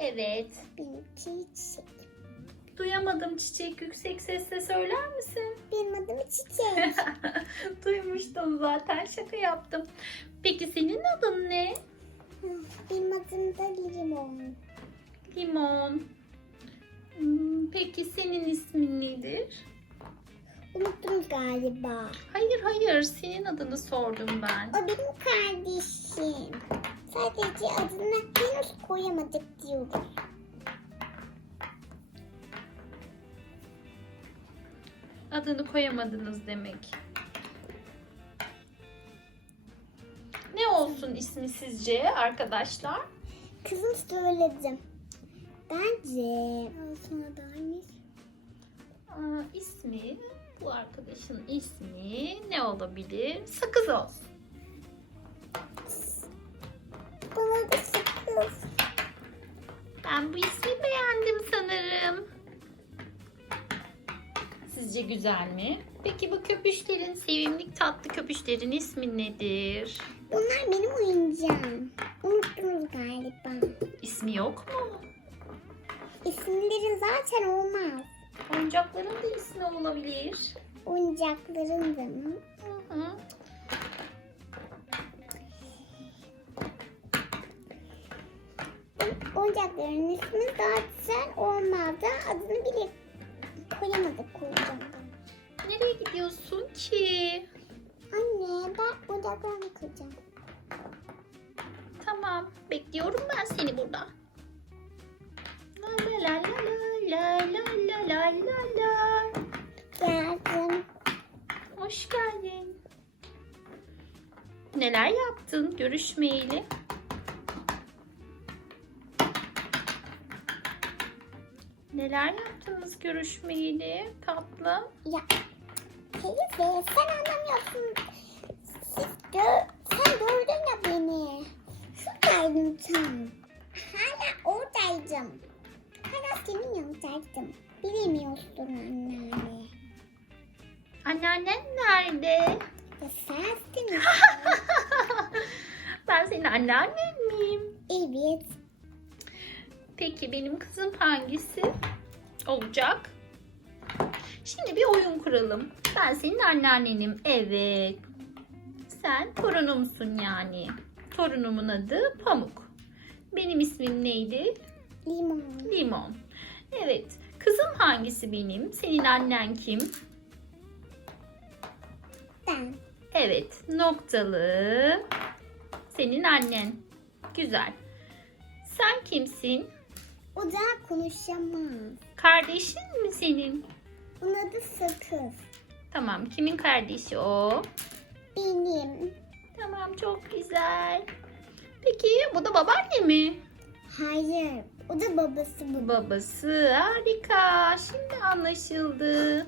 Evet. Benimki çiçek. Duyamadım çiçek yüksek sesle söyler misin? Benim adım çiçek. Duymuştum zaten şaka yaptım. Peki senin adın ne? Benim adım da limon. Limon. Hmm, Peki senin ismin nedir? Unuttum galiba. Hayır hayır senin adını sordum ben. O benim kardeşim. Sadece adını henüz koyamadık diyoruz. Adını koyamadınız demek. Ne olsun ismi sizce arkadaşlar? Kızım söyledim. Bence sonra dahil. Aa, ismi, bu arkadaşın ismi ne olabilir? Sakız olsun. Sakız. Ben bu ismi beğendim sanırım. Sizce güzel mi? Peki bu köpüşlerin, sevimli tatlı köpüşlerin ismi nedir? Bunlar benim oyuncağım. Unuttunuz galiba. İsmi yok mu? İsimleri zaten olmaz. Oyuncakların da ismi olabilir. Oyuncakların da mı? Hı hı. Oyuncakların ismi zaten olmadı. Adını bile koyamadık oyuncakların. Nereye gidiyorsun ki? Anne ben oyuncaklarımı koyacağım. Tamam, bekliyorum ben seni burada. La la la la la la la la la la. Geldim. Hoş geldin. Neler yaptın görüşmeyeli? Neler yaptınız görüşmeyeli tatlım? Ya teyze sen anlamıyorsun. Siz gör, sen gördün ya beni. Şuradaydım tam. Hala oradaydım. Hala senin yanındaydım. Bilemiyorsun anneanne. Anneannen nerede? Ya sensin. ben senin anneannen miyim? evet. Peki benim kızım hangisi olacak? Şimdi bir oyun kuralım. Ben senin anneannenim. Evet. Sen torunumsun yani. Torunumun adı Pamuk. Benim ismim neydi? Limon. Limon. Evet. Kızım hangisi benim? Senin annen kim? Ben. Evet. Noktalı. Senin annen. Güzel. Sen kimsin? O da konuşamaz. Kardeşin mi senin? Bunun adı sakız. Tamam. Kimin kardeşi o? Benim. Tamam çok güzel. Peki bu da babaanne mi? Hayır. O da babası bu. Babası harika. Şimdi anlaşıldı.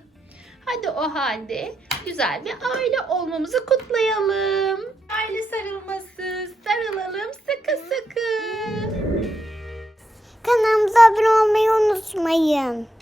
Hadi o halde güzel bir aile olmamızı kutlayalım. Aile sarılması. Sarılalım Yeah.